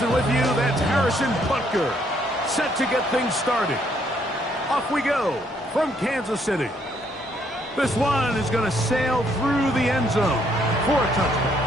Johnson with you. That's Harrison Butker. Set to get things started. Off we go from Kansas City. This one is going to sail through the end zone for a touchdown.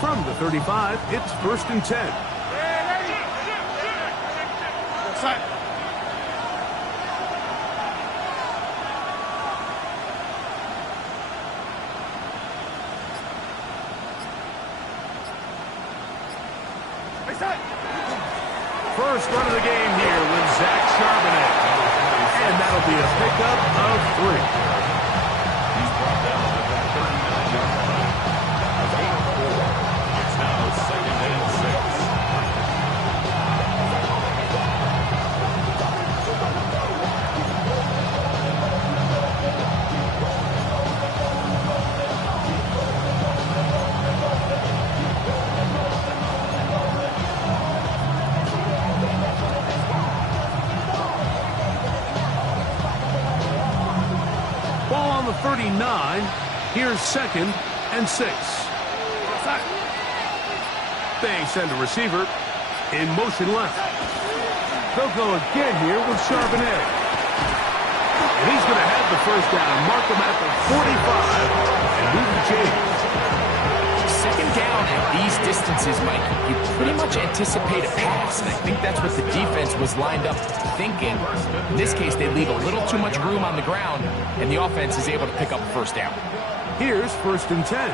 From the 35, it's 1st and 10. First run of the game here with Zach Charbonnet. And that'll be a pickup of 3. He's brought down at the 39-yard line. It's now 2nd and 6. Ball on the 39. Here's 2nd and 6. They send a receiver in motion left. They'll go again here with Charbonnet. And he's going to have the first down. Mark him at the 45 and move the chains. 2nd down at these distances, Mike, you pretty much anticipate a pass, and I think that's what the defense was lined up thinking. In this case, they leave a little too much room on the ground, and the offense is able to pick up a first down. Here's 1st and 10.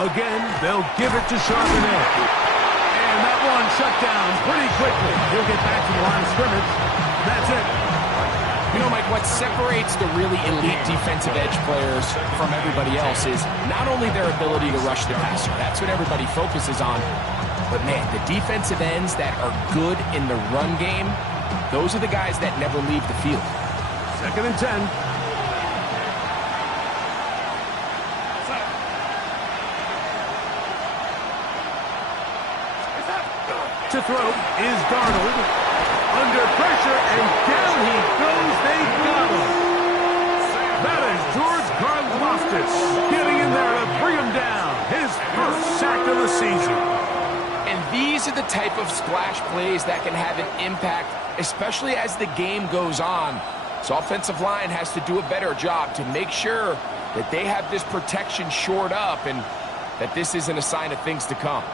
Again, they'll give it to Charbonnet. And that one shut down pretty quickly. He'll get back to the line of scrimmage. That's it. You know, Mike, what separates the really elite defensive edge players from everybody else is not only their ability to rush the passer. That's what everybody focuses on. But, man, the defensive ends that are good in the run game, those are the guys that never leave the field. 2nd and 10. To throw is Darnold. Under pressure, and down he goes. They got him. That is George Karlaftis getting in there to bring him down. His first sack of the season. And these are the type of splash plays that can have an impact, especially as the game goes on. So offensive line has to do a better job to make sure that they have this protection shored up and that this isn't a sign of things to come.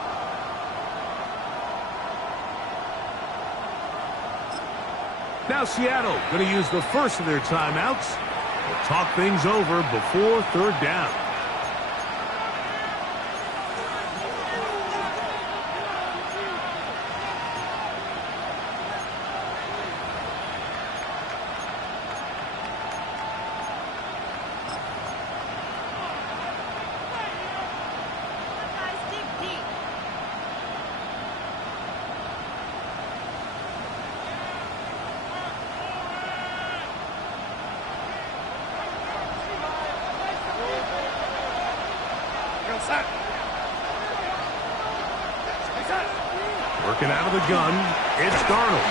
Now Seattle going to use the first of their timeouts to talk things over before 3rd down. Working out of the gun, it's Darnold.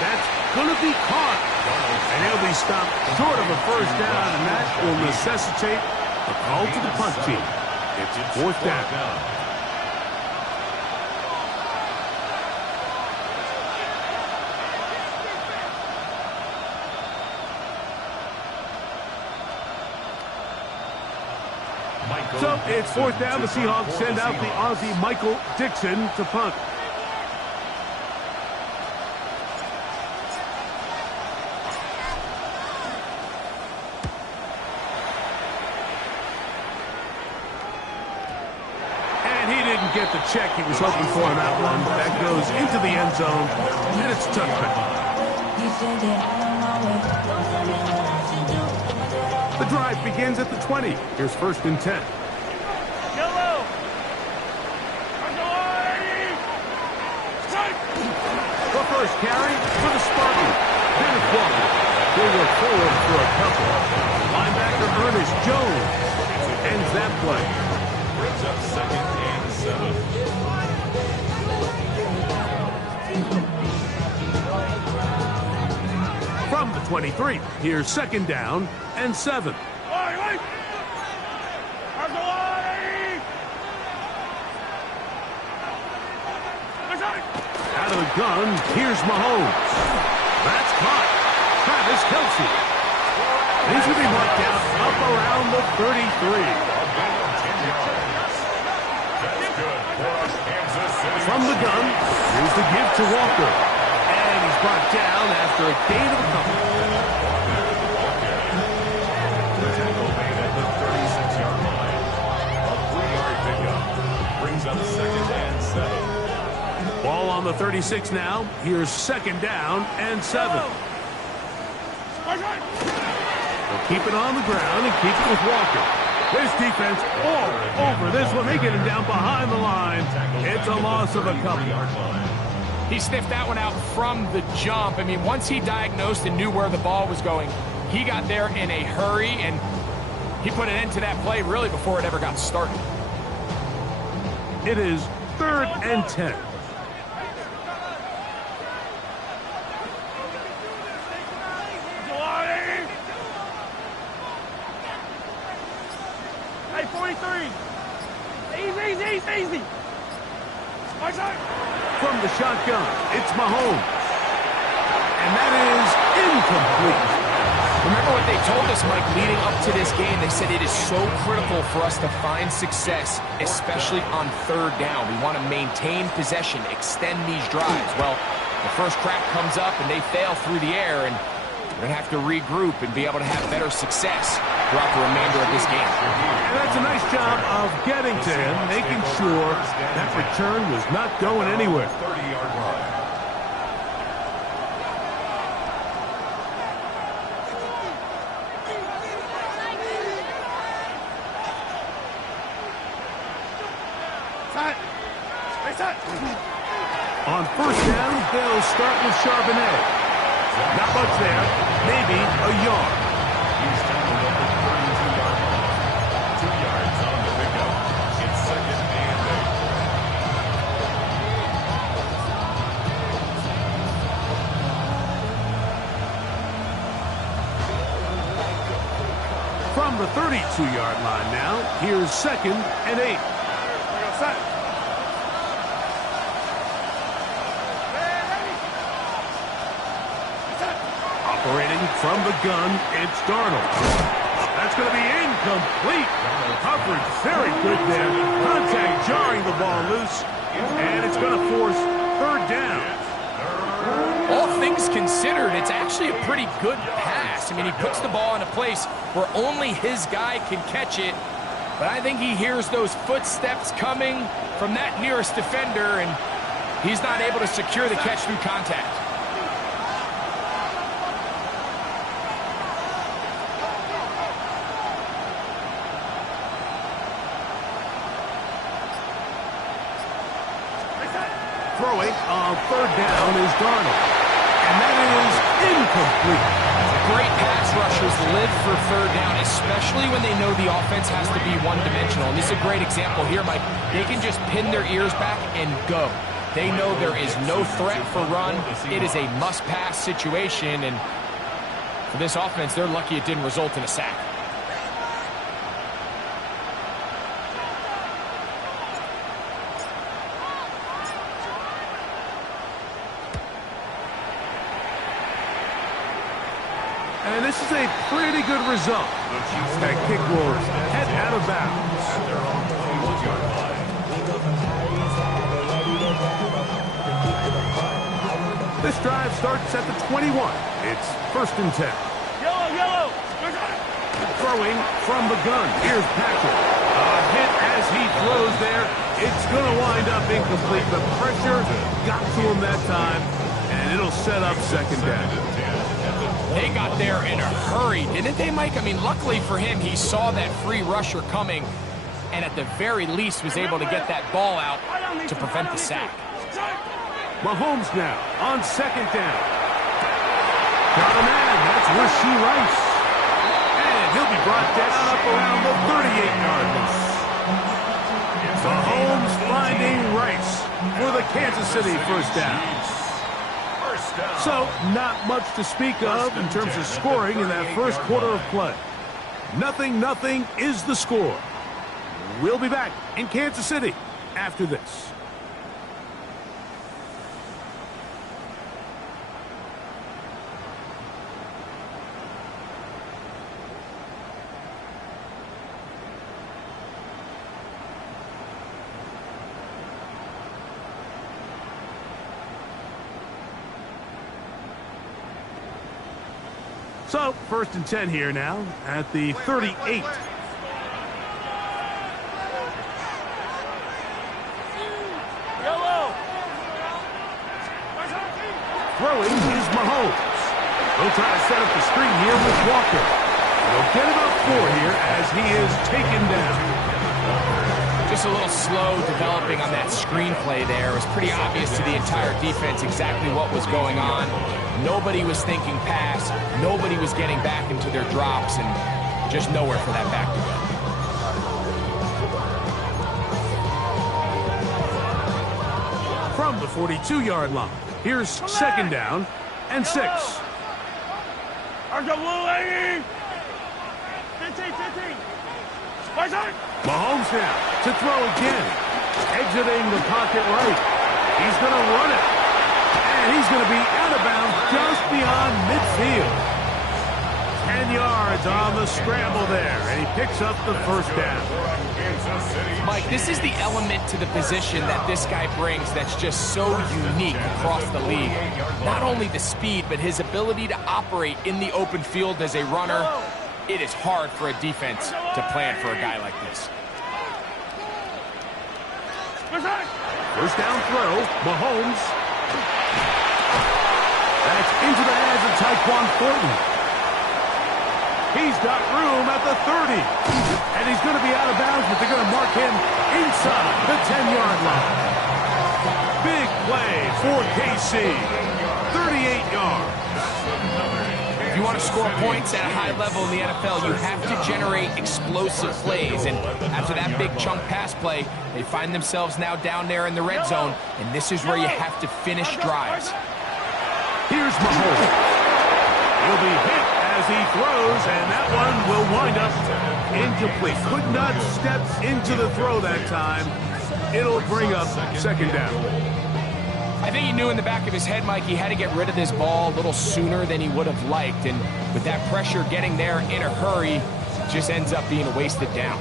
That's going to be caught. And he'll be stopped short of a first down, and that will necessitate a call to the punt team. It's 4th down. So it's 4th down. The Seahawks send out the Aussie Michael Dixon to punt. And he didn't get the check he was hoping for on that one. That goes into the end zone, and it's a touchback. The drive begins at the 20. Here's 1st and 10. first carry for the Spartans. Dennis Walker. He'll work forward for a couple. Linebacker Ernest Jones ends that play. Brings up 2nd and 7. From the 23, here's 2nd down and 7. Out of the gun, here's Mahomes. That's caught. Travis Kelce. He's going to be marked down up around the 33. From the gun, here's the give to Walker. And he's brought down after a gain of a couple. The tackle made at the 36-yard line. A 3-yard pickup. Brings up 2nd and 7. Ball on the 36 now. Here's 2nd down and 7. They'll keep it on the ground and keep it with Walker. This defense all over this one. They get him down behind the line. It's a loss of a couple. He sniffed that one out from the jump. I mean, once he diagnosed and knew where the ball was going, he got there in a hurry, and he put an end to that play really before it ever got started. It is 3rd and 10. Easy. From the shotgun, it's Mahomes. And that is incomplete. Remember what they told us, Mike, leading up to this game? They said it is so critical for us to find success, especially on 3rd down. We want to maintain possession, extend these drives. Well, the first crack comes up and they fail through the air, and we're going to have to regroup and be able to have better success throughout the remainder of this game. And that's a nice job of getting to him, making sure that return was not going anywhere. 30-yard line. On 1st down, they'll start with Charbonnet. Not much there, maybe a yard. He's tackled at the 32-yard line. 2 yards on the pickup. It's 2nd and 8. From the 32-yard line now, here's 2nd and 8. Operating from the gun, it's Darnold. That's going to be incomplete. Coverage very good there. Contact jarring the ball loose, and it's going to force 3rd down. All things considered, it's actually a pretty good pass. I mean, he puts the ball in a place where only his guy can catch it, but I think he hears those footsteps coming from that nearest defender, and he's not able to secure the catch through contact. Throwing on 3rd down is Darnold. And that is incomplete. Great pass rushers live for 3rd down, especially when they know the offense has to be one-dimensional. And this is a great example here, Mike. They can just pin their ears back and go. They know there is no threat for run. It is a must-pass situation, and for this offense, they're lucky it didn't result in a sack. And this is a pretty good result. That kick will head out of bounds. At their own 21-yard line. This drive starts at the 21. It's 1st and 10. Yellow. Throwing from the gun. Here's Patrick. A hit as he throws there. It's going to wind up incomplete. The pressure got to him that time, and it'll set up 2nd down. They got there in a hurry, didn't they, Mike? I mean, luckily for him, he saw that free rusher coming, and at the very least was able to get that ball out to prevent the sack. Mahomes now on second down. Got a man. That's Rasheed Rice. And he'll be brought down up around the 38-yard line. Mahomes finding Rice for the Kansas City first down. So, not much to speak of in terms of scoring in that first quarter of play. 0-0 is the score. We'll be back in Kansas City after this. So, 1st and 10 here now at the 38. Throwing is Mahomes. They'll try to set up the screen here with Walker. They'll get about 4 here as he is taken down. Just a little slow developing on that screenplay there. It was pretty obvious to the entire defense exactly what was going on. Nobody was thinking pass. Nobody was getting back into their drops, and just nowhere for that back to go. From the 42-yard line, here's second down and 6. Mahomes now to throw again. Exiting the pocket right. He's going to run it. And he's going to be out of bounds just beyond midfield. 10 yards on the scramble there. And he picks up the first down. Mike, this is the element to the position that this guy brings that's just so unique across the league. Not only the speed, but his ability to operate in the open field as a runner. It is hard for a defense to plan for a guy like this. First down throw, Mahomes. That's into the hands of Tyquan Thornton. He's got room at the 30. And he's going to be out of bounds, but they're going to mark him inside the 10-yard line. Big play for KC. 38 yards. If you want to score points at a high level in the NFL, you have to generate explosive plays. And after that big chunk pass play, they find themselves now down there in the red zone. And this is where you have to finish drives. Here's Mahomes. He'll be hit as he throws, and that one will wind up incomplete. Could not step into the throw that time. It'll bring up second down. I think he knew in the back of his head, Mike, he had to get rid of this ball a little sooner than he would have liked. And with that pressure getting there in a hurry, it just ends up being a wasted down.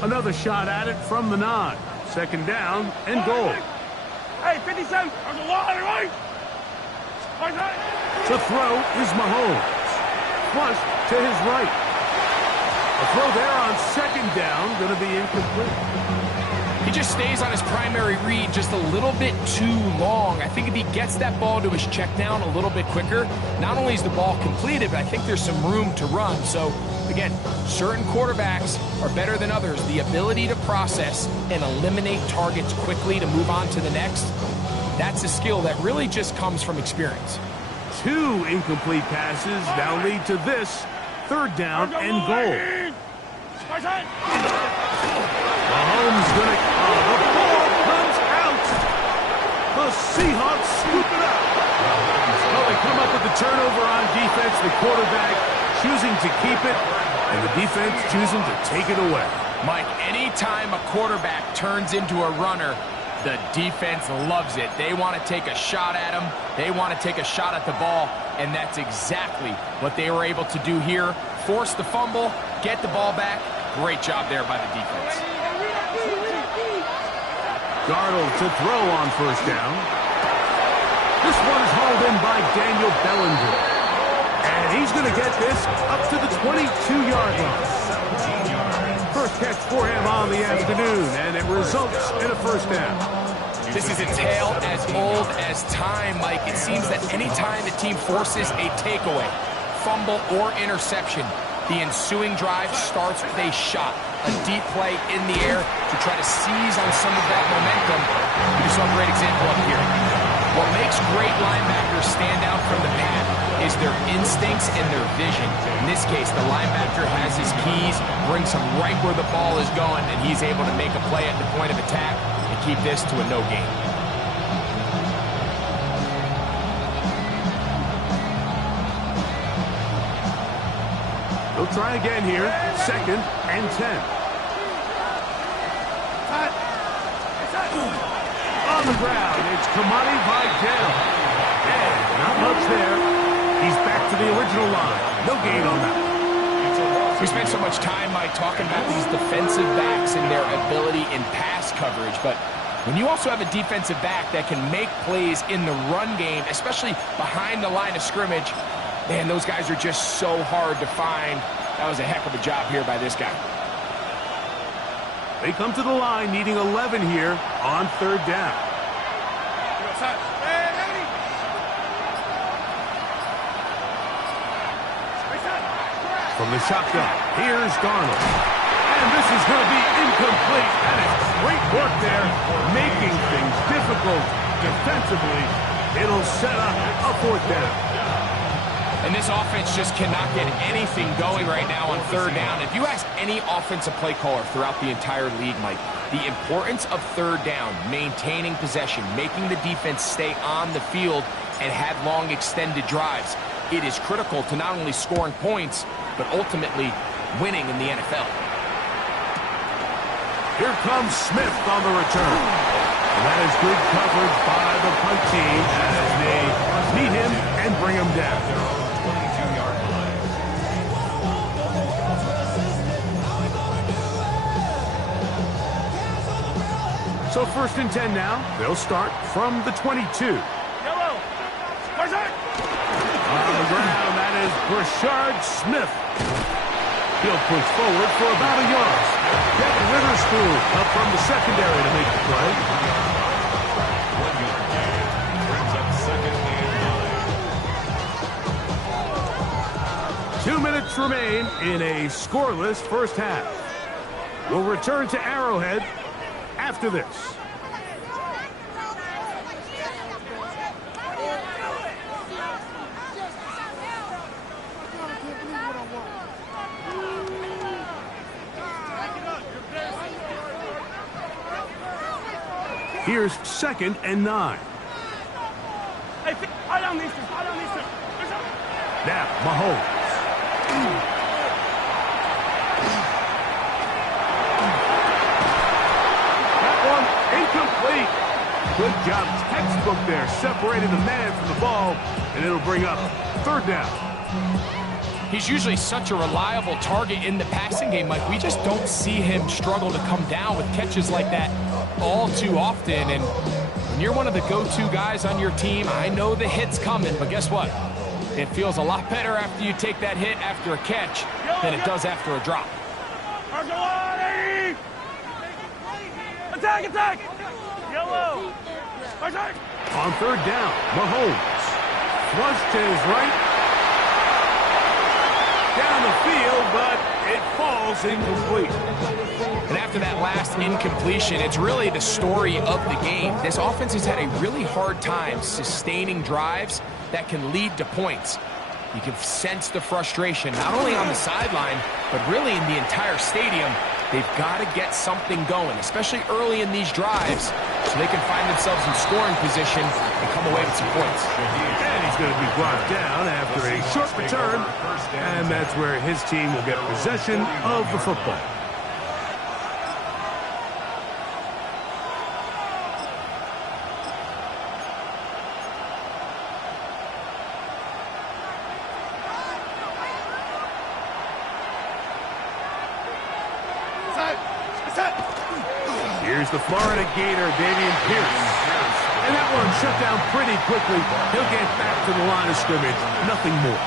Another shot at it from the 9. Second down and goal. Hey, 57. On the line, right? The throw is Mahomes. Flushed to his right. A throw there on second down, going to be incomplete. He just stays on his primary read just a little bit too long. I think if he gets that ball to his check down a little bit quicker, not only is the ball completed, but I think there's some room to run. So, again, certain quarterbacks are better than others. The ability to process and eliminate targets quickly to move on to the next, that's a skill that really just comes from experience. 2 incomplete passes now lead to this third down and goal. Mahomes gonna, the ball comes out. The Seahawks scoop it up. Well, they come up with the turnover on defense. The quarterback choosing to keep it, and the defense choosing to take it away. Mike, anytime a quarterback turns into a runner, the defense loves it. They want to take a shot at him. They want to take a shot at the ball, and that's exactly what they were able to do here. Force the fumble, get the ball back. Great job there by the defense. Darnold to throw on first down. This one is hauled in by Daniel Bellinger. And he's going to get this up to the 22-yard line. First catch for him on the afternoon, and it results in a first down. This is a tale as old as time, Mike. It seems that anytime the team forces a takeaway, fumble, or interception, the ensuing drive starts with a shot, a deep play in the air to try to seize on some of that momentum. We saw a great example up here. What makes great linebackers stand out from the pack is their instincts and their vision. In this case, the linebacker has his keys, brings him right where the ball is going, and he's able to make a play at the point of attack and keep this to a no gain. They'll try again here. 2nd and 10. On the ground, it's Kamani Vidal. And not much there. He's back to the original line. No gain on that. We spent so much time, Mike, talking about these defensive backs and their ability in pass coverage, but when you also have a defensive back that can make plays in the run game, especially behind the line of scrimmage, man, those guys are just so hard to find. That was a heck of a job here by this guy. They come to the line needing 11 here on 3rd down. From the shotgun, here's Darnold. And this is going to be incomplete. That is great work there, making things difficult defensively. It'll set up a 4th down. And this offense just cannot get anything going right now on 3rd down. If you ask any offensive play caller throughout the entire league, Mike, the importance of 3rd down, maintaining possession, making the defense stay on the field, and have long extended drives, it is critical to not only scoring points, but ultimately winning in the NFL. Here comes Smith on the return. And that is good coverage by the punt team as they meet him and bring him down. 22-yard line. So 1st and 10 now. They'll start from the 22. Yellow. On the ground, that is Brashard Smith. He'll push forward for about a yard. Devin Witherspoon up from the secondary to make the play. 1-yard gain. Brings up 2nd and 9. 2 minutes remain in a scoreless first half. We'll return to Arrowhead after this. Here's 2nd and 9. Hey, I don't need to. Now, Mahomes. That one incomplete. Good job, textbook there. Separated the man from the ball, and it'll bring up 3rd down. He's usually such a reliable target in the passing game, Mike. We just don't see him struggle to come down with catches like that all too often. And when you're one of the go-to guys on your team, I know the hit's coming, but guess what? It feels a lot better after you take that hit after a catch than it does after a drop. Attack! Yellow! Attack! On 3rd down, Mahomes. Flush to his right. Down the field, but it falls incomplete. And after that last incompletion, it's really the story of the game. This offense has had a really hard time sustaining drives that can lead to points. You can sense the frustration, not only on the sideline, but really in the entire stadium. They've got to get something going, especially early in these drives, so they can find themselves in scoring position and come away with some points. And he's going to be brought down after a short return, and that's where his team will get possession of the football. Here's the Florida Gator, Dameon Pierce. And that one shut down pretty quickly. He'll get back to the line of scrimmage. Nothing more.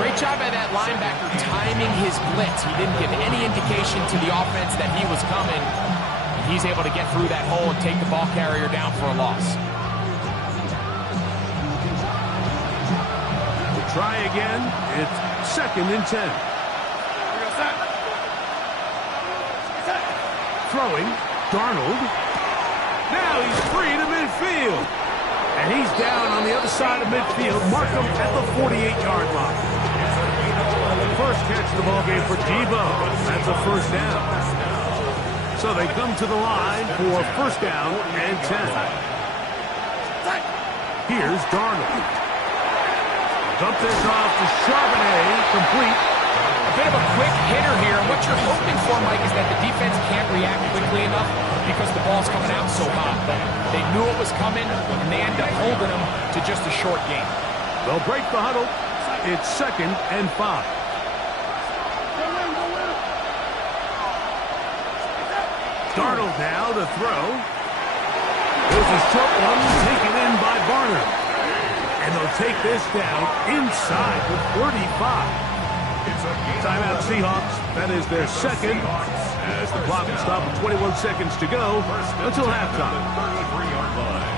Great job by that linebacker timing his blitz. He didn't give any indication to the offense that he was coming. And he's able to get through that hole and take the ball carrier down for a loss. We'll try again. It's 2nd and 10. Throwing, Darnold. Now he's free to midfield. And he's down on the other side of midfield. Mark him at the 48-yard line. First catch of the ball game for Debo. That's a first down. So they come to the line for first down and 10. Here's Darnold. Dump this off to Charbonnet. Complete. A bit of a quick hitter here. What you're hoping for, Mike, is that the defense can't react quickly enough because the ball's coming out so hot. But they knew it was coming, and they end up holding them to just a short game. They'll break the huddle. It's 2nd and 5. Darnold now to throw. There's a short one taken in by Barner. And they'll take this down inside the 35. Timeout Seahawks. That is their second. As the clock will stop with 21 seconds to go until halftime. 33-yard line.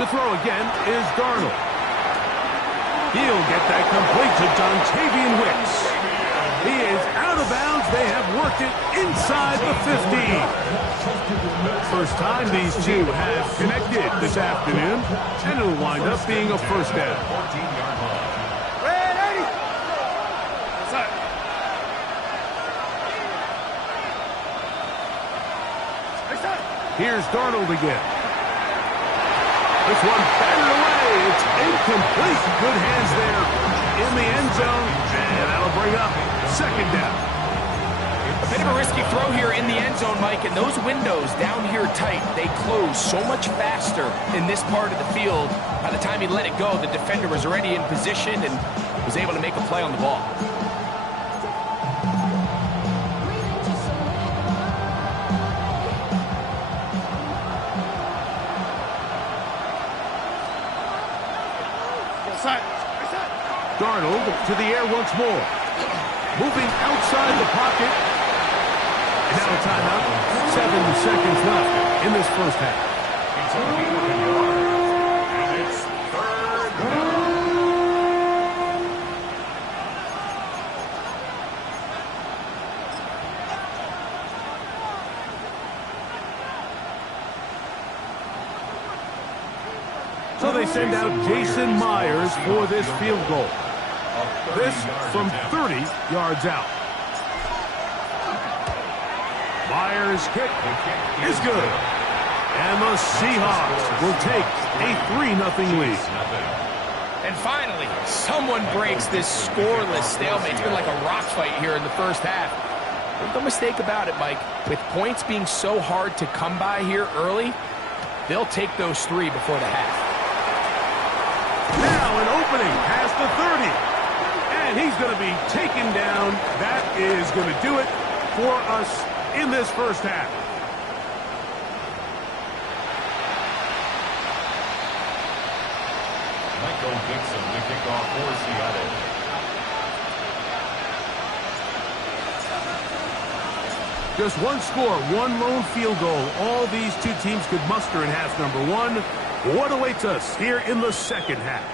To throw again is Darnold. He'll get that complete to Dontavian Wicks. He is out of bounds. They have worked it inside the 15. First time these two have connected this afternoon, and it'll wind up being a first down. 14-yard line. Here's Darnold again. This one batted away. It's incomplete. Good hands there in the end zone. And that'll bring up second down. A bit of a risky throw here in the end zone, Mike. And those windows down here tight, they close so much faster in this part of the field. By the time he let it go, the defender was already in position and was able to make a play on the ball. Darnold to the air once more. Moving outside the pocket. Now a timeout. 7 seconds left in this first half. He's on the 11-yard. And it's third down. So they send out Jason Myers for this field goal. This from 30 yards out. Myers' kick is good. And the Seahawks will take a 3-0 lead. And finally, someone breaks this scoreless stalemate. It's been like a rock fight here in the first half. Make no mistake about it, Mike. With points being so hard to come by here early, they'll take those 3 before the half. Now an opening past the 30. And he's going to be taken down. That is going to do it for us in this first half. Michael Dixon to kick off for Seattle. Just one score, one lone field goal. All these two teams could muster in half number 1. What awaits us here in the second half?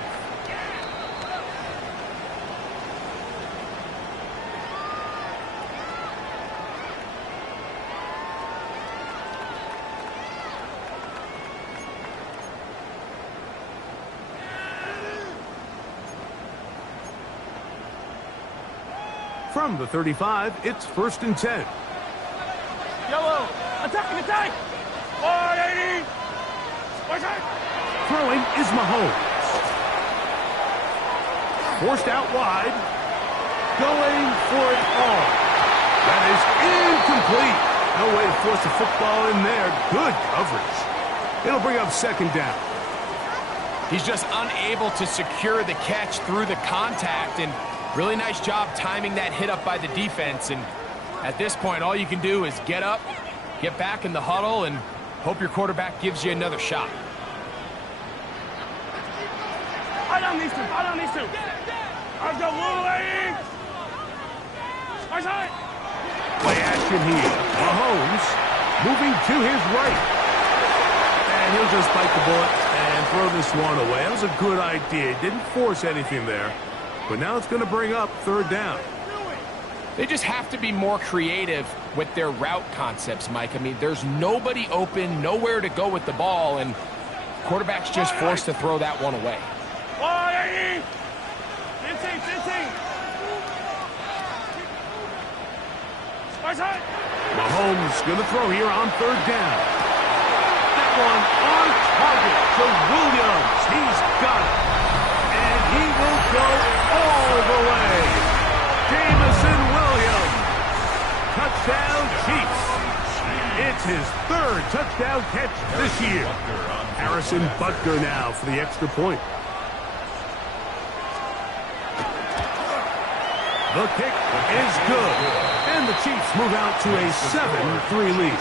From the 35, it's 1st and 10. Yellow. Attack. 180. Throwing is Mahomes. Forced out wide. Going for it all. That is incomplete. No way to force a football in there. Good coverage. It'll bring up second down. He's just unable to secure the catch through the contact, and really nice job timing that hit up by the defense. And at this point, all you can do is get up, get back in the huddle, and hope your quarterback gives you another shot. I don't need to. I've got Wolverine. formation here. Mahomes moving to his right. And he'll just bite the bullet and throw this one away. That was a good idea. Didn't force anything there. But now it's going to bring up third down. They just have to be more creative with their route concepts, Mike. I mean, there's nobody open, nowhere to go with the ball, and quarterback's just forced to throw that one away. 180! 15, 15! Right side! Mahomes going to throw here on third down. That one on target to Williams. He's got it. And he will go all the way. Jamison Williams. Touchdown Chiefs. It's his third touchdown catch this year. Harrison Butker now for the extra point. The kick is good. And the Chiefs move out to a 7-3 lead.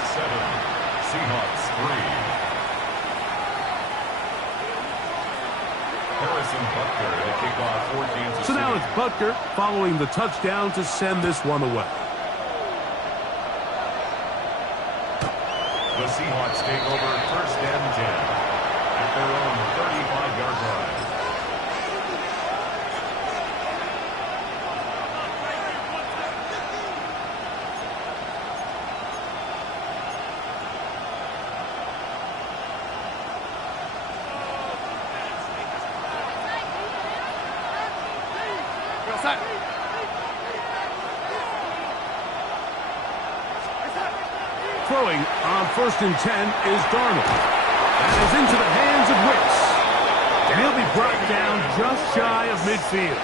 Seahawks 3. Harrison Butker to kick off 14-6. So now it's Butker following the touchdown to send this one away. The Seahawks take over first and 10 at their own 35-yard line. Throwing on first and 10 is Darnold. That is into the hands of Wicks. And he'll be brought down just shy of midfield.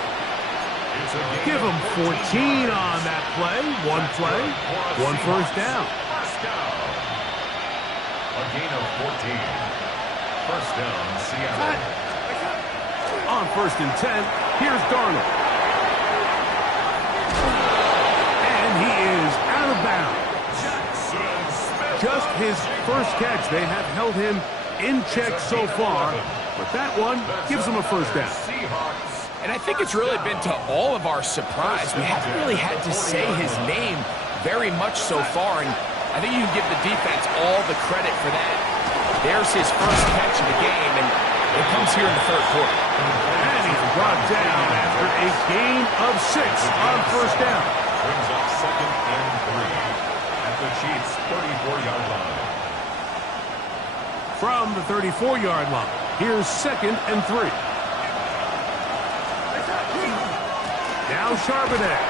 Give him 14 on that play. One play, one first down. A gain of 14. First down, Seattle. On first and 10, here's Darnold. And he is out of bounds. Just his first catch. They have held him in check so far, but that one gives him a first down. And I think it's really been to all of our surprise. We haven't really had to say his name very much so far, and I think you can give the defense all the credit for that. There's his first catch of the game, and it comes here in the third quarter. And he's brought down after a gain of 6 on first down. Brings up second and 3 at the Chiefs' 34-yard line. From the 34-yard line, here's second and 3. Now Charbonnet.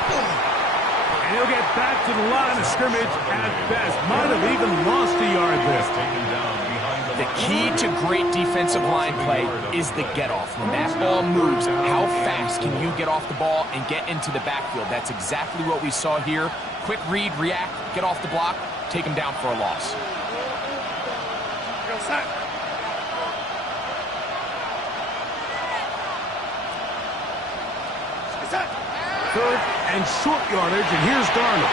And he'll get back to the line of scrimmage at best. Might have even lost a yard there. Taken down behind the The key to great defensive line play is the get-off. When that ball moves, how fast can you get off the ball and get into the backfield? That's exactly what we saw here. Quick read, react, get off the block, take him down for a loss. Third and short yardage, and here's Darnold.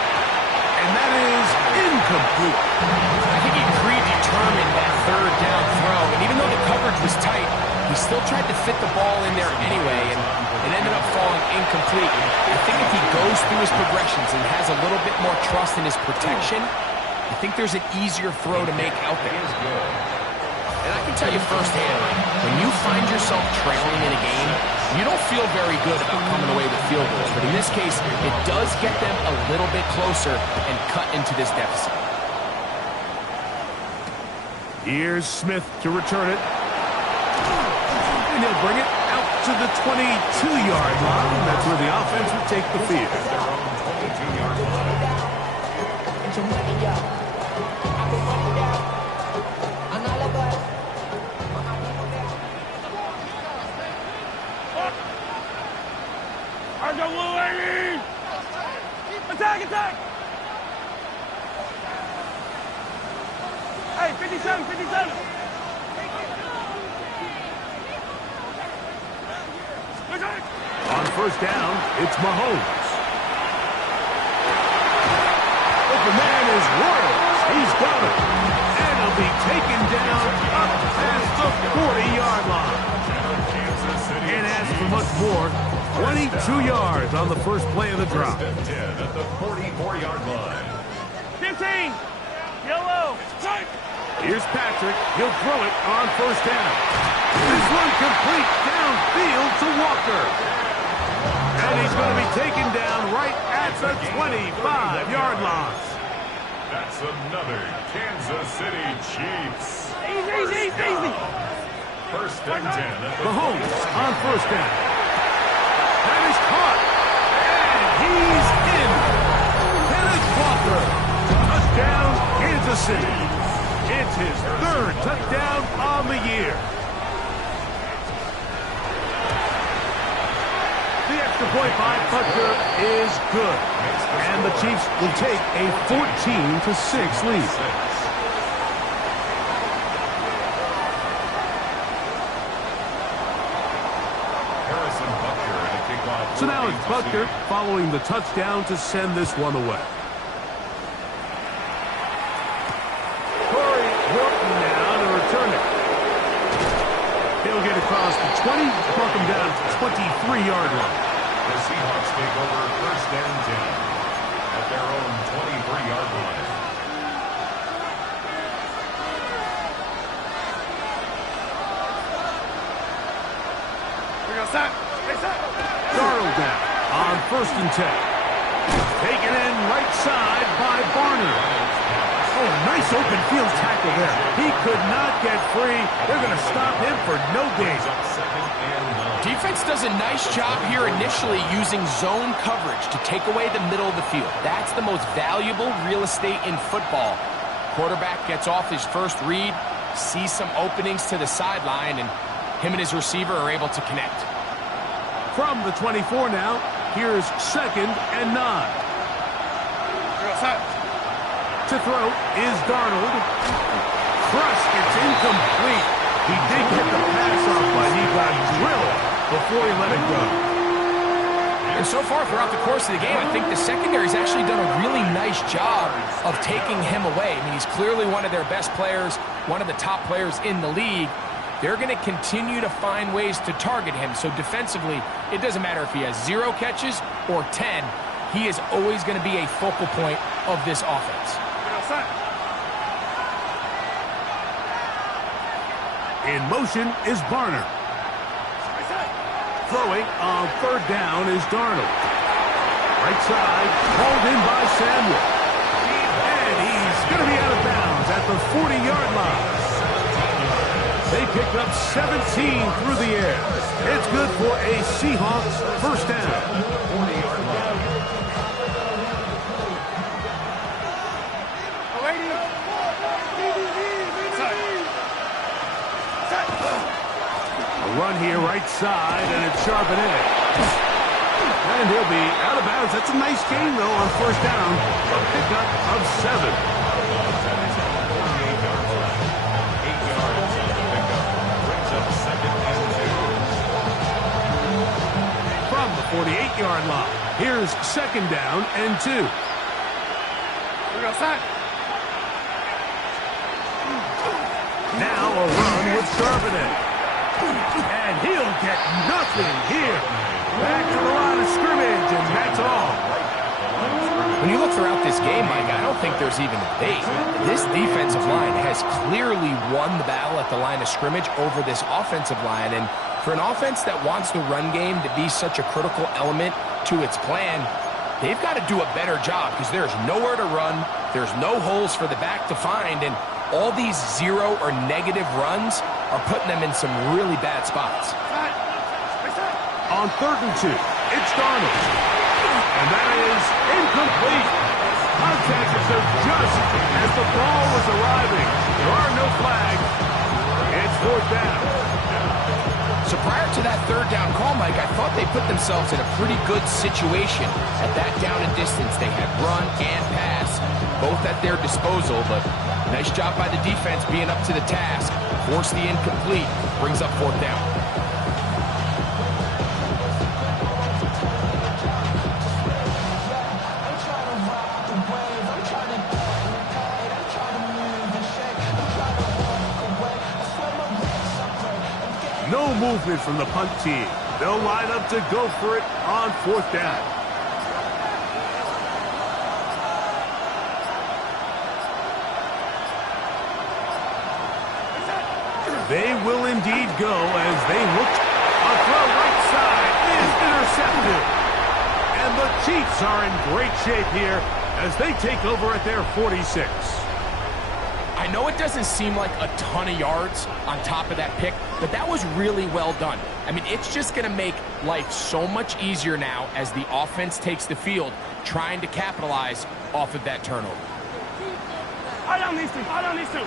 And that is incomplete. I think he predetermined that third down throw, and even though the coverage was tight, he still tried to fit the ball in there anyway, and it ended up falling incomplete. I think if he goes through his progressions and has a little bit more trust in his protection, I think there's an easier throw to make out there. And I can tell you firsthand, when you find yourself trailing in a game, you don't feel very good about coming away with field goals. But in this case, it does get them a little bit closer and cut into this deficit. Here's Smith to return it. And he'll bring it out to the 22-yard line. That's where the offense will take the field. their own 22-yard line. Attack, attack! Hey, 57, 57! On first down, it's Mahomes. Open man is Royals. He's got it. And he'll be taken down up past the 40-yard line. Can't ask for much more. 22 yards on the first play of the drop. First and 10 at the 44-yard line. 15. Yellow. Here's Patrick. He'll throw it on first down. This one complete downfield to Walker. And he's going to be taken down right at the 25-yard line. That's another Kansas City Chiefs. Easy. First and 10 at the Mahomes on first down. That is caught. And he's in. Kenneth Walker. Touchdown, Kansas City. It's his third touchdown on the year. The extra point by Butker is good. And the Chiefs will take a 14-6 lead. So now it's Butker following the touchdown to send this one away. Corey Hilton now to return it. He'll get across the 20, buck him down to the 23-yard line. The Seahawks take over first and 10 at their own 23-yard line. Darnold now on first and 10. Taken in right side by Barner. Oh, nice open field tackle there. He could not get free. They're going to stop him for no gain. Defense does a nice job here initially using zone coverage to take away the middle of the field. That's the most valuable real estate in football. Quarterback gets off his first read, sees some openings to the sideline, and him and his receiver are able to connect. From the 24 now, here's second and 9. To throw is Darnold. Crushed, it's incomplete. He did get the pass off, but he got drilled before he let it go. And so far throughout the course of the game, I think the secondary's actually done a really nice job of taking him away. I mean, he's clearly one of their best players, one of the top players in the league. They're going to continue to find ways to target him. So defensively, it doesn't matter if he has 0 catches or 10. He is always going to be a focal point of this offense. In motion is Barner. Throwing on third down is Darnold. Right side, called in by Samuel. And he's going to be out of bounds at the 40-yard line. They picked up 17 through the air. It's good for a Seahawks first down. A run here right side, and it's sharp and in. And he'll be out of bounds. That's a nice gain, though, on first down. A pickup of 7. From the 48-yard line, here's second down and 2. Now a run with Charbonnet. And he'll get nothing here. Back to the line of scrimmage, and that's all. When you look throughout this game, Mike, I don't think there's even a debate. This defensive line has clearly won the battle at the line of scrimmage over this offensive line. And for an offense that wants the run game to be such a critical element to its plan, they've got to do a better job because there's nowhere to run. There's no holes for the back to find. And all these 0 or negative runs are putting them in some really bad spots. On third and 2, it's Darnold. And that is incomplete. Contact occurred just as the ball was arriving. There are no flags. It's fourth down. So prior to that third down call, Mike, I thought they put themselves in a pretty good situation at that down and distance. They had run and pass, both at their disposal, but nice job by the defense being up to the task. Force the incomplete, brings up fourth down. No movement from the punt team. They'll line up to go for it on fourth down. will indeed go as they look. A throw right side is intercepted. And the Chiefs are in great shape here as they take over at their 46. I know it doesn't seem like a ton of yards on top of that pick, but that was really well done. I mean, it's just going to make life so much easier now as the offense takes the field, trying to capitalize off of that turnover. I don't need to.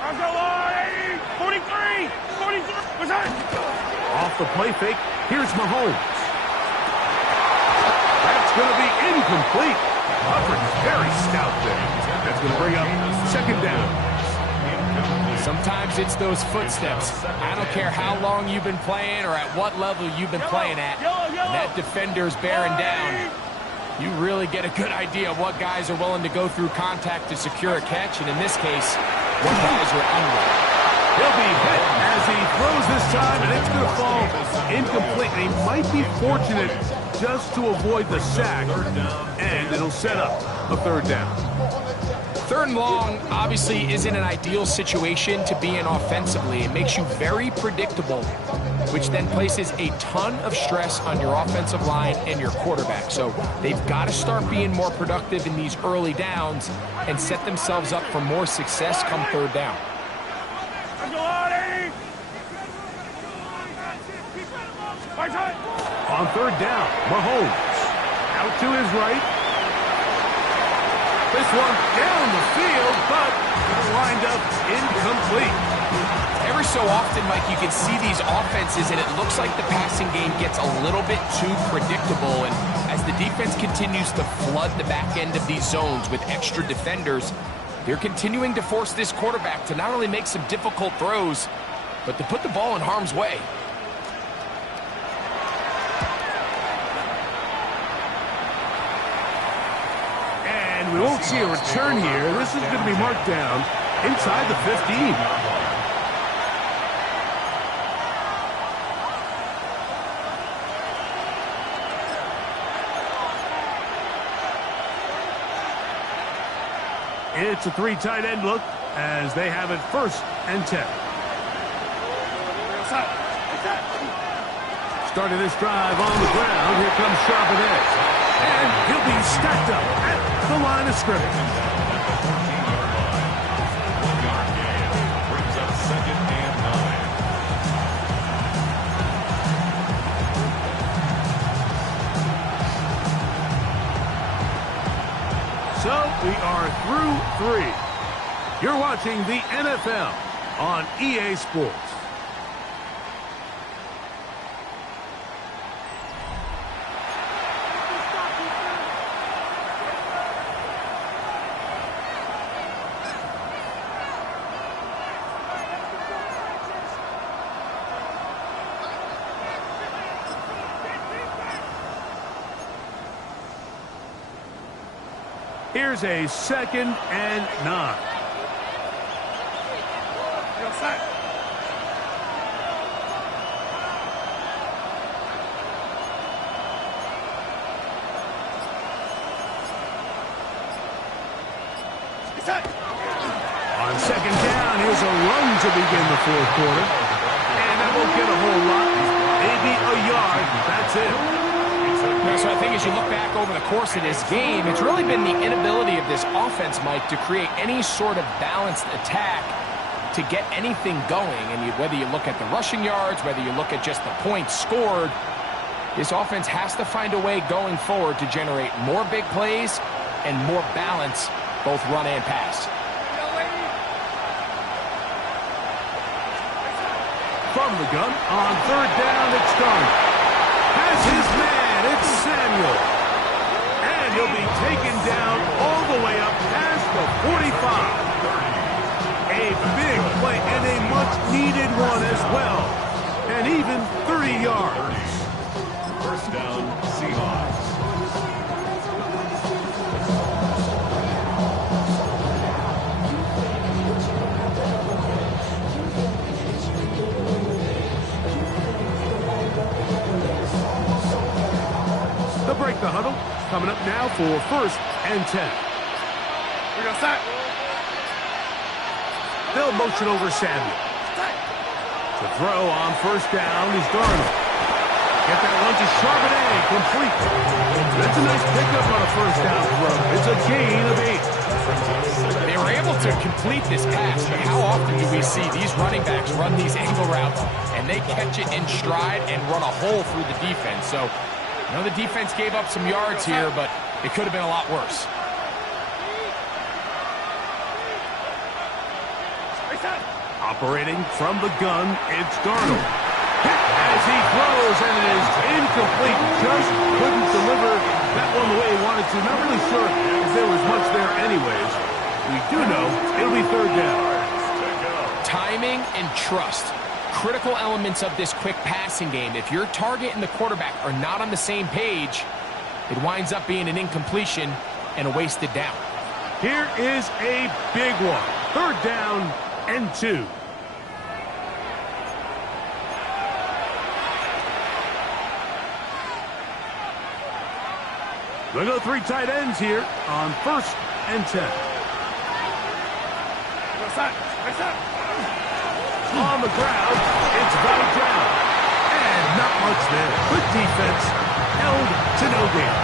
I'll go on 43. What's that? Off the play fake, here's Mahomes. That's going to be incomplete. Coverage very stout there. That's going to bring up second down. Sometimes it's those footsteps. I don't care how long you've been playing or at what level you've been playing at. When that defender's bearing down, you really get a good idea of what guys are willing to go through contact to secure a catch, and in this case, what guys are unwilling. He'll be hit as he throws this time, and it's going to fall incomplete. He might be fortunate just to avoid the sack, and it'll set up a third down. Third and long obviously isn't an ideal situation to be in offensively. It makes you very predictable, which then places a ton of stress on your offensive line and your quarterback. So they've got to start being more productive in these early downs and set themselves up for more success come third down. On third down, Mahomes out to his right. This one down the field, but lined up incomplete. Every so often, Mike, you can see these offenses, and it looks like the passing game gets a little bit too predictable. And as the defense continues to flood the back end of these zones with extra defenders, they're continuing to force this quarterback to not only make some difficult throws, but to put the ball in harm's way. We won't see a return here. This is going to be marked down inside the 15. It's a three tight end look as they have it first and 10. Starting this drive on the ground. Here comes Charbonnet. And he'll be stacked up at the line of scrimmage. Brings up second and 9. So we are through 3. You're watching the NFL on EA Sports. Here's a second and 9. On second down, here's a run to begin the fourth quarter. And that won't get a whole lot. Maybe a yard. That's it. So I think as you look back over the course of this game, it's really been the inability of this offense, Mike, to create any sort of balanced attack to get anything going. And whether you look at the rushing yards, whether you look at just the points scored, this offense has to find a way going forward to generate more big plays and more balance, both run and pass. From the gun, on third down, it's Darnold. Has his man. It's Samuel. And he'll be taken down all the way up past the 45. A big play and a much-needed one as well. And even 30 yards. First down, Seahawks. They'll break the huddle. Coming up now for first and 10. We got sack. They'll motion over Samuel. The throw on first down is Darnold. Get that one to Charbonnet, complete. That's a nice pickup on a first down throw. It's a gain of 8. They were able to complete this pass, but how often do we see these running backs run these angle routes and they catch it in stride and run a hole through the defense? So, I know the defense gave up some yards here, but it could have been a lot worse. Operating from the gun, it's Darnold. As he throws, and it is incomplete. Just couldn't deliver that one the way he wanted to. Not really sure if there was much there anyways. We do know it'll be third down. Timing and trust. Critical elements of this quick passing game. If your target and the quarterback are not on the same page, it winds up being an incompletion and a wasted down. Here is a big one. Third down and 2. We'll go 3 tight ends here on first and 10. On the ground, it's batted down. And not much there. Good defense, held to no gain.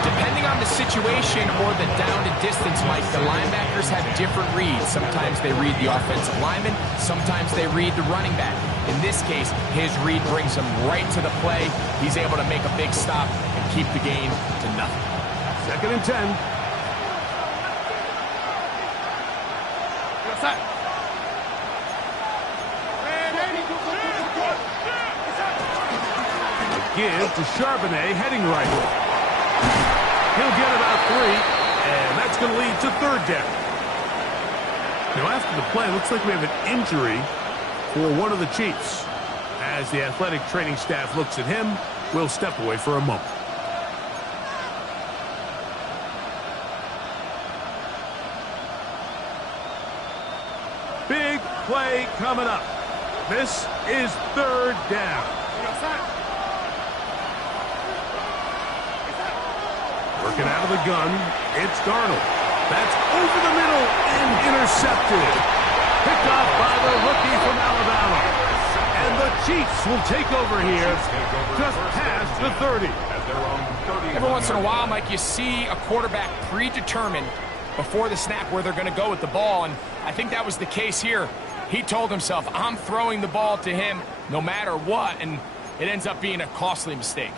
Depending on the situation or the down and distance, Mike, the linebackers have different reads. Sometimes they read the offensive lineman. Sometimes they read the running back. In this case, his read brings him right to the play. He's able to make a big stop and keep the gain to nothing. Second and 10. Give to Charbonnet, heading right. He'll get about 3, and that's going to lead to third down. Now, after the play, it looks like we have an injury for one of the Chiefs. As the athletic training staff looks at him, we'll step away for a moment. Big play coming up. This is third down. Working out of the gun, it's Darnold. That's over the middle and intercepted. Picked off by the rookie from Alabama. And the Chiefs will take over here just past the 30. Every once in a while, Mike, you see a quarterback predetermined before the snap where they're going to go with the ball, and I think that was the case here. He told himself, I'm throwing the ball to him no matter what, and it ends up being a costly mistake.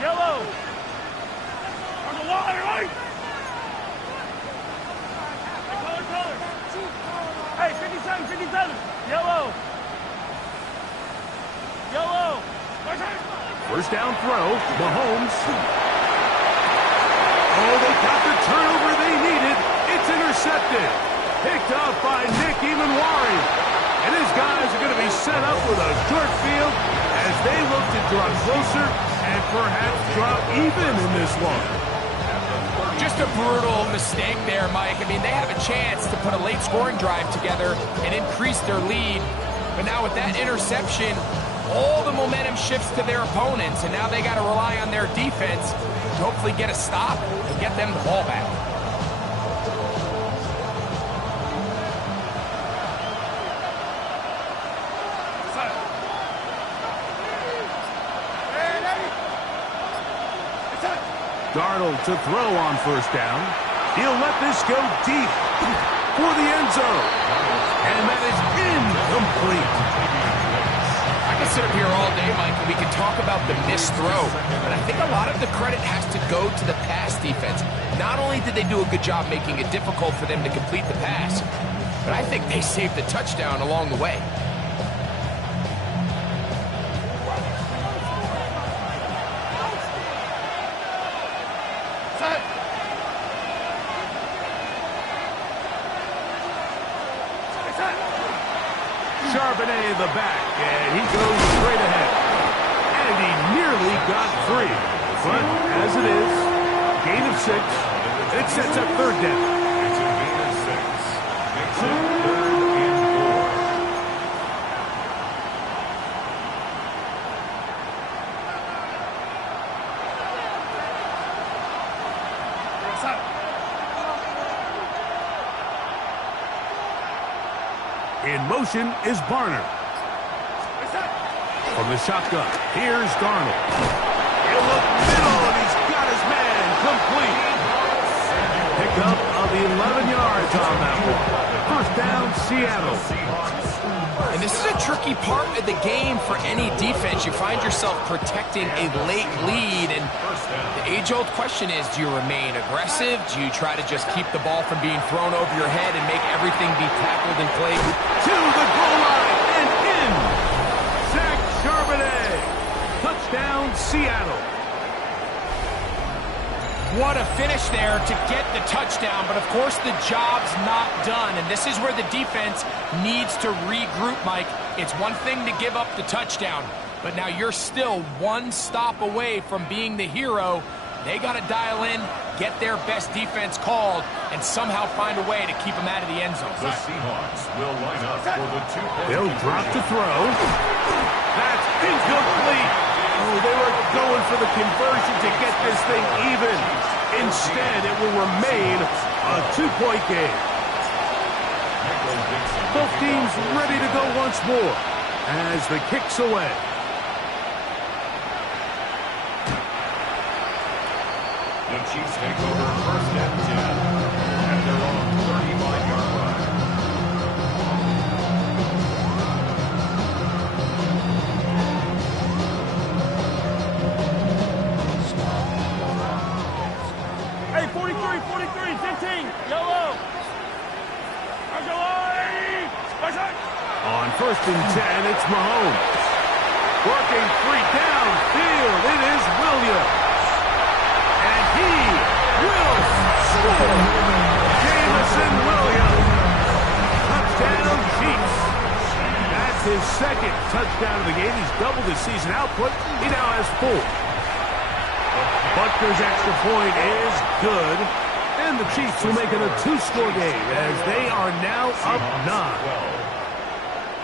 Yellow. On the water, right? Hey, color. Hey, 57. Yellow. First down throw, Mahomes. Oh, they got the turnover they needed. It's intercepted. Picked off by Nick Emanwari. And his guys are going to be set up with a short field as they look to draw closer and perhaps draw even in this one. Just a brutal mistake there, Mike. I mean, they have a chance to put a late scoring drive together and increase their lead. But now with that interception, all the momentum shifts to their opponents, and now they got to rely on their defense to hopefully get a stop and get them the ball back. Darnold to throw on first down. He'll let this go deep for the end zone. And that is incomplete. I can sit up here all day, Mike, and we can talk about the missed throw, but I think a lot of the credit has to go to the pass defense. Not only did they do a good job making it difficult for them to complete the pass, but I think they saved the touchdown along the way. Charbonnet in the back, and he goes straight ahead. And he nearly got free. But as it is, gain of 6, it sets up third down. It's a gain of 6. Makes it 3rd and 4. In motion is Barner. From the shotgun, here's Darnold. He'll look middle, and he's got his man complete. Pickup of 11 yards on that one. First down, Seattle. And this is a tricky part of the game for any defense. You find yourself protecting a late lead, and the age-old question is, do you remain aggressive? Do you try to just keep the ball from being thrown over your head and make everything be tackled and played? To the goal line and in. Zach Charbonnet. Touchdown, Seattle. What a finish there to get the touchdown, but of course the job's not done, and this is where the defense needs to regroup, Mike. It's one thing to give up the touchdown, but now you're still one stop away from being the hero. They got to dial in, get their best defense called, and somehow find a way to keep them out of the end zone. The Seahawks will line up for the 2-point. They'll drop to throw. That's incomplete. Oh, they were going for the conversion to get this thing even. Instead, it will remain a 2-point game. Both teams ready to go once more as the kick's away. The Chiefs take over first and 10 at their own 35-yard line. Hey, 43, 15, yellow. On first and 10, it's Mahomes. Working free downfield, it is Williams. And he will score. Jameson Williams. Touchdown, Chiefs. That's his second touchdown of the game. He's doubled his season output. He now has 4. Butker's extra point is good. And the Chiefs will make it a 2-score game as they are now up 9.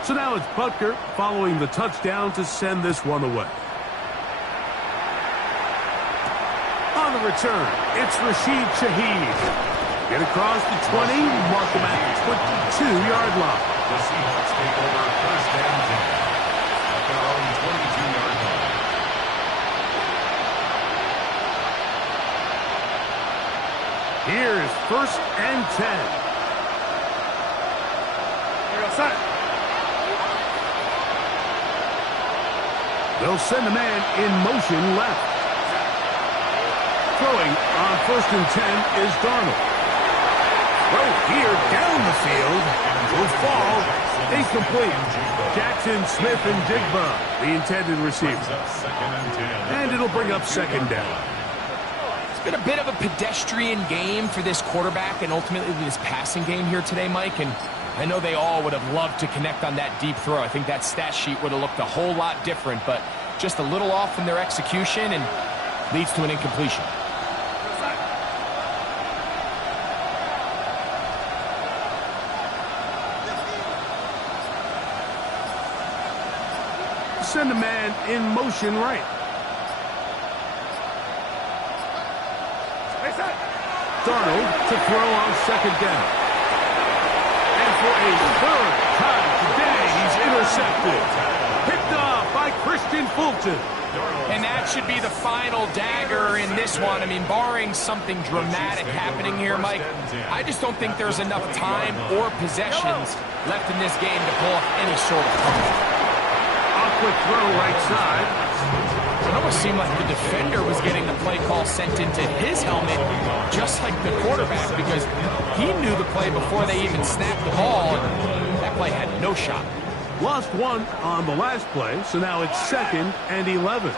So now it's Butker following the touchdown to send this one away. On the return, it's Rashid Shaheed. Get across the 20, mark him at the 22-yard line. The Seahawks take over first and 10 at their own 22-yard line. Here's first and 10. Here we go, set. They'll send a man in motion left. Throwing on first and 10 is Darnold. Right here down the field will fall incomplete. Jackson Smith and Jigba, the intended receiver. And it'll bring up second down. It's been a bit of a pedestrian game for this quarterback and ultimately this passing game here today, Mike, and I know they all would have loved to connect on that deep throw. I think that stat sheet would have looked a whole lot different, but just a little off in their execution and leads to an incompletion. Send a man in motion right. Darnold to throw on second down. And for a third time today, he's intercepted. Picked off by Christian Fulton. And that should be the final dagger in this one. I mean, barring something dramatic happening here, Mike, I just don't think there's enough time or possessions left in this game to pull off any sort of comeback. A quick throw right side. It almost seemed like the defender was getting the play call sent into his helmet, just like the quarterback, because he knew the play before they even snapped the ball, and that play had no shot. Lost one on the last play, so now it's second and 11.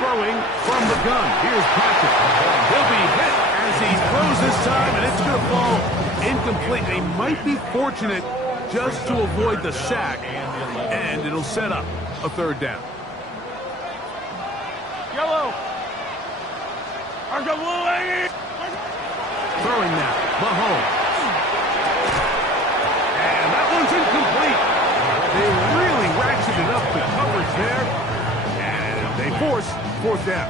Throwing from the gun. Here's Patrick. He'll be hit as he throws this time, and it's going to fall incomplete. They might be fortunate just to avoid the sack, and it'll set up a third down. Yellow. Throwing now, Mahomes. And that one's incomplete. They really ratcheted up the coverage there, and they force fourth down.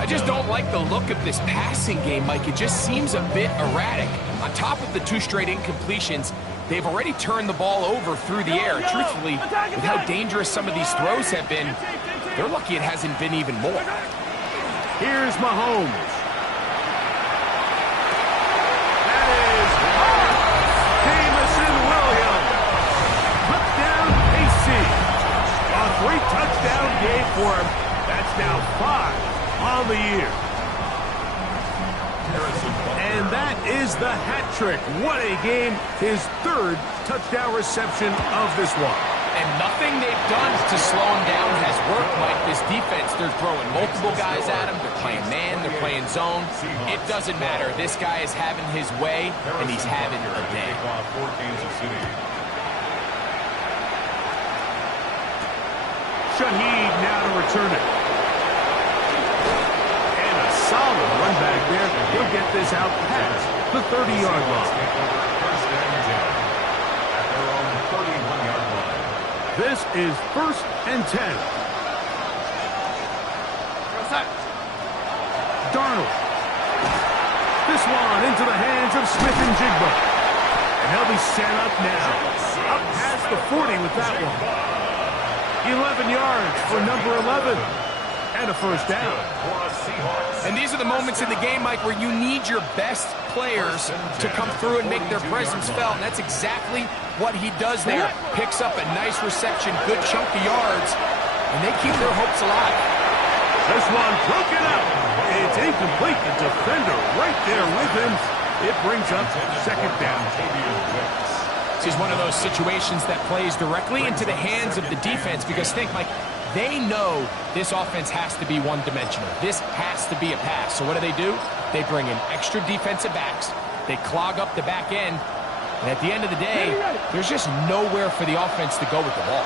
I just don't like the look of this passing game, Mike. It just seems a bit erratic. On top of the 2 straight incompletions, they've already turned the ball over through the air. Truthfully, with how dangerous some of these throws have been, they're lucky it hasn't been even more. Here's Mahomes. That is Jamison Williams. Touchdown, KC. A 3-touchdown game for him. That's now 5 on the year. And that is the hat trick. What a game. His 3rd touchdown reception of this one. And nothing they've done to slow him down has worked, Mike. This defense, they're throwing multiple guys at him. They're playing man, they're playing zone. It doesn't matter. This guy is having his way, and he's having a day. Shaheed now to return it. And a solid run back there. He'll get this out past the 30-yard line. This is 1st and 10. Darnold. This one into the hands of Smith and Jigba. And they'll be set up now. Up past the 40 with that one. 11 yards for number 11. And a first down. And these are the moments in the game, Mike, where you need your best players to come through and make their presence felt. And that's exactly what he does there. Picks up a nice reception, good chunk of yards, and they keep their hopes alive. This one broken up. It's incomplete. The defender right there with him. It brings up 2nd down. This is one of those situations that plays directly into the hands of the defense because think, Mike, they know this offense has to be one-dimensional. This has to be a pass. So what do? They bring in extra defensive backs. They clog up the back end. And at the end of the day, there's just nowhere for the offense to go with the ball.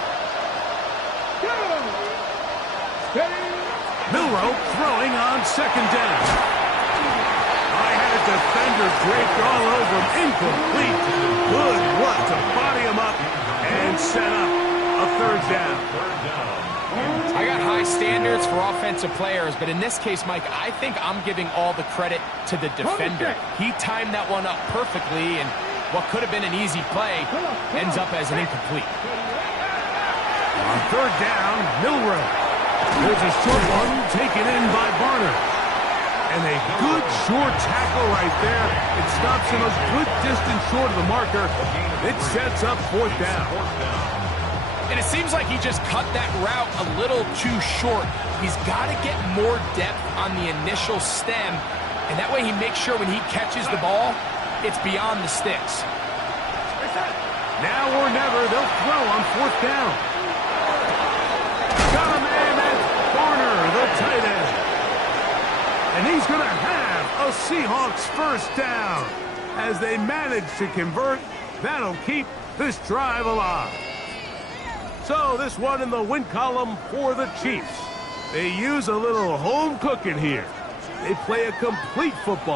Milroe throwing on 2nd down. I had a defender draped all over him. Incomplete. Good run to body him up and set up a 3rd down. I got high standards for offensive players, but in this case, Mike, I think I'm giving all the credit to the defender. He timed that one up perfectly, and what could have been an easy play ends up as an incomplete. On 3rd down, Milroe. There's a short one taken in by Barner. And a good short tackle right there. It stops him a good distance short of the marker. It sets up 4th down. And it seems like he just cut that route a little too short. He's got to get more depth on the initial stem, and that way he makes sure when he catches the ball, it's beyond the sticks. Now or never, they'll throw on 4th down. Got a man at Barner, the tight end. And he's going to have a Seahawks 1st down. As they manage to convert, that'll keep this drive alive. So this one in the win column for the Chiefs. They use a little home cooking here. They play a complete football.